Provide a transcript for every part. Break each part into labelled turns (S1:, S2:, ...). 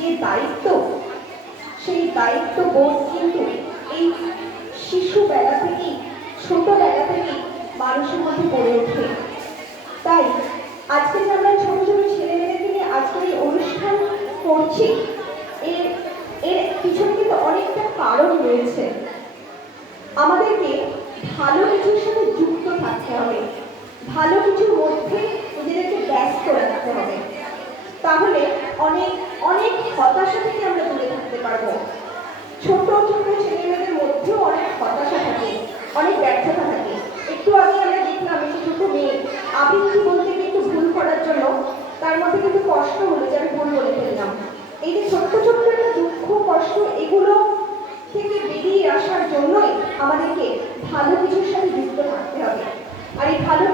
S1: যে দায়িত্ব, সেই দায়িত্ব বোধ কিন্তু এই শিশুবেলা থেকেই, ছোটবেলা থেকেই মানুষের মধ্যে গড়ে ওঠে। তাই আজকে যে আমরা ছোট ছোট ছেলেমেয়েদেরকে নিয়ে আজকের এই অনুষ্ঠান করছি, এর এর পিছনে কিন্তু অনেকটা কারণ রয়েছে। আমাদেরকে ভালো কিছুর সাথে যুক্ত থাকতে হবে। ভালো কিছুর মধ্যে নিজেদেরকে ব্যস্ত রাখতে হবে। তাহলে অনেক অনেক হতাশা থেকে আমরা দূরে থাকতে পারব। ছোট ছোট ছেলেমেয়েদের মধ্যেও অনেক হতাশা থাকে, অনেক ব্যর্থতা থাকে। একটু আগে আমরা দেখলাম একটি ছোট মেয়ে আবৃত্তি বলতে গিয়ে একটু ভুল করার জন্য তার মধ্যে কিন্তু কষ্ট হলো যে আমি ভুল বলে ফেললাম। এই যে ছোট্ট ছোট্ট একটা দুঃখ, কষ্ট, এগুলো থেকে বেরিয়ে আসার জন্যই আমাদেরকে ভালো কিছুর সাথে যুক্ত থাকতে হবে। আর এই ভালো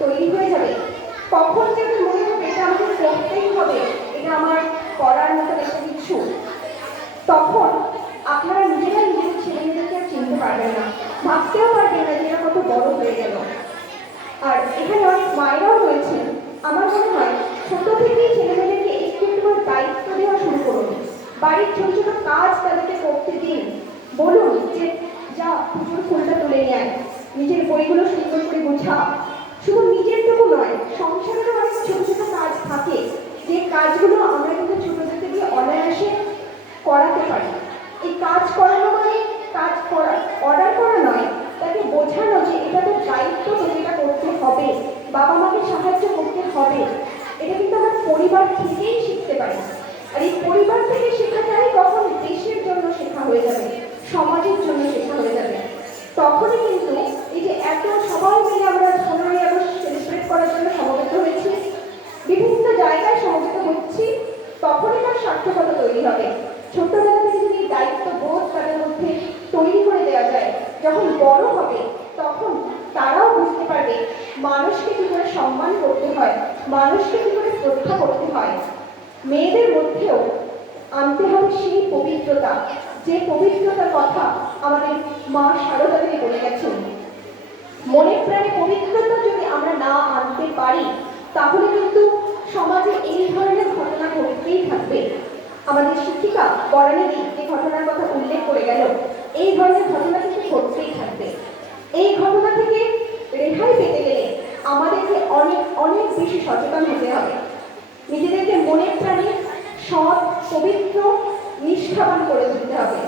S1: তৈরি হয়ে যাবে, কখন যে ওদের মনে হবে এটা আমাকে করতেই হবে, এটা আমার করার মতো একটা কিছু, তখন আপনারা নিজেরা নিজের ছেলে মেয়েদেরকে আর চিনতে পারবেন না, ভাবতেও পারবেন না যে এরা কত বড় হয়ে গেল। আর এখানে অনেক মায়েরাও রয়েছেন আমার মনে হয় ছোট থেকেই ছেলেমেয়েদেরকে একটু একটু করে দায়িত্ব দেওয়া শুরু করুন, বাড়ির ছোট ছোট কাজ তাদেরকে করতে দিন, বলুন যে, যা পুজোর ফুলটা তুলে নিয়ে আয়, নিজের বইগুলো সুন্দর করে গোছা শুধু নয় সংসারের অনেক ছোট ছোট কাজ থাকে। যে কাজগুলো আমরা কিন্তু ছোট থেকে অনায়াসে করাতে পারি। এই কাজ করানো মানে কাজ করা অর্ডার করা নয়, তাকে বোঝানো যে এটা তো দায়িত্ব তোকে এটা করতে হবে বাবা মাকে সাহায্য করতে হবে। এটা কিন্তু আমার পরিবার থেকেই শিখতে পারি আর এই পরিবার থেকে শেখাটাই কখন দেশের জন্য শেখা হয়ে যাবে সমাজের জন্য শেখা হয়ে যাবে তখনই কিন্তু এই যে এত সবাই মিলে আমরা পনেরোই আগস্ট সেলিব্রেট করার জন্য সমবেত হয়েছি বিভিন্ন জায়গায় সমবেত হচ্ছি তখনই তার সার্থকতা তৈরি হবে ছোটবেলা থেকে যদি এই দায়িত্ব বোধ তাদের মধ্যে তৈরি করে দেওয়া যায়। যখন বড় হবে, তখন তারাও বুঝতে পারবে মানুষকে কি করে সম্মান করতে হয়, মানুষকে কি করে শ্রদ্ধা করতে হয়। মেয়েদের মধ্যেও আনতে হবে সেই পবিত্রতা। যে পবিত্রতার কথা আমাদের মা শারদা দেবী বলে গেছেন মনে প্রাণে পবিত্রতা যদি আমরা না আনতে পারি, তাহলে কিন্তু সমাজে এই ধরনের ঘটনা ঘটতেই থাকবে। আমাদের শিক্ষিকা বরানিদি যে ঘটনার কথা উল্লেখ করে গেল। এই ধরনের ঘটনা কিন্তু ঘটতেই থাকবে। এই ঘটনা থেকে রেহাই পেতে গেলে আমাদেরকে অনেক অনেক বেশি সচেতন হতে হবে। নিজেদেরকে মনে প্রাণে সৎ, পবিত্র, নিষ্ঠাবান করে তুলতে হবে।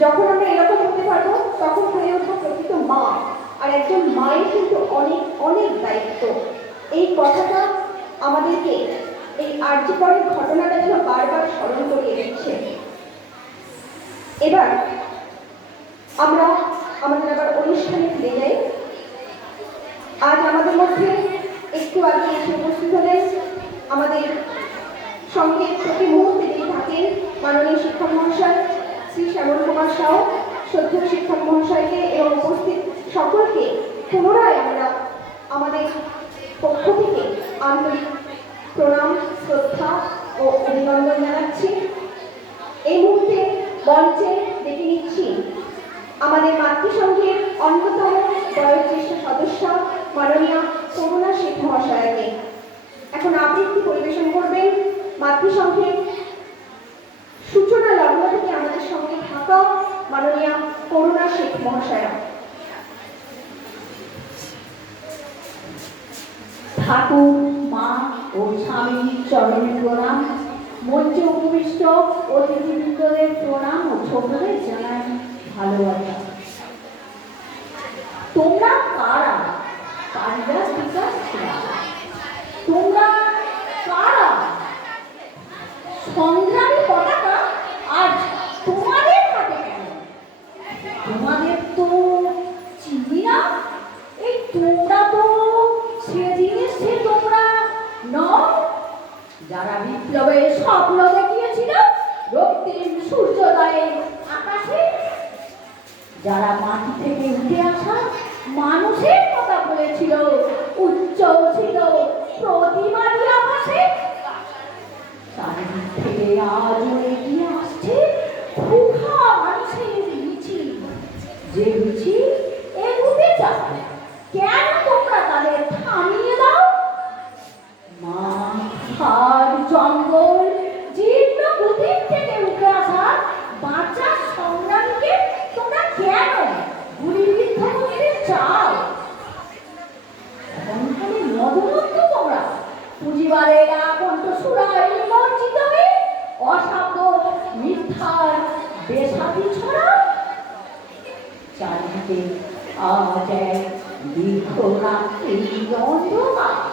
S1: যখন আমরা এরকম হতে পারব, তখন হয়ে ওঠা প্রকৃত মা আর একজন মায়ের কিন্তু অনেক অনেক দায়িত্ব। এই কথাটা আমাদেরকে এই আর্যকরের ঘটনাটা যেন বারবার স্মরণ করিয়ে দিচ্ছে। এবার আমরা আমাদের আবার অনুষ্ঠানে ফিরে যাই। আজ আমাদের মধ্যে একটু আগে এসে উপস্থিত হলেন আমাদের সঙ্গে প্রতি মুহূর্তে যিনি থাকেন মাননীয় শিক্ষক মহাশয় শ্রী শ্যামল কুমার সাউ সদ্য শিক্ষক মহাশয়কে এবং উপস্থিত সকলকে পুনরায় আমরা আমাদের পক্ষ থেকে আন্তরিক প্রণাম, শ্রদ্ধা ও অভিনন্দন জানাচ্ছি। এই মুহূর্তে মঞ্চে ডেকে নিচ্ছি আমাদের মাতৃসংঘের অন্যতম বয়োজ্যেষ্ঠ সদস্য মাননীয় করুণা শেখ মহাশয়াকে। এখন আবৃত্তি পরিবেশন করবেন। মাতৃসংঘের সূচনা লগ্ন থেকে আমাদের সঙ্গে থাকা মাননীয় করুণা শেখ মহাশয়া।
S2: ঠাকুর ও স্বামী চরণে প্রণাম মঞ্চে উপবিষ্ট অতিথিবৃন্দদের প্রণাম ও ছোটদের জানাই ভালোবাসা তোমরা কারা কালিদাস বিকাশ তোমরা কারা সংগ্রামী পতাকা আজ তোমাদের হাতে কেন তোমাদের তো চিনি না? এই তোমরা যারা বিপ্লবের স্বপ্ন দেখিয়েছিল রক্তিম সূর্যোদয়ে আকাশে, যারা মাটি থেকে উঠে আসা মানুষের কথা বলেছিল, উচ্চ ছিল প্রতিমাদি আকাশে চারিদিক থেকে আজও এগিয়ে আসছে ক্ষুধা মানুষের মিছিল, যে মিছিল চাও? এমনভাবে মদমত্ত তোমরা। পুঁজিবারের আকণ্ঠ সুরায় নিমজ্জিত হয়ে অসাধ্য মিথ্যার ছড়া। চারিদিকে আজ দীর্ঘ রাত্রি অন্ধকার।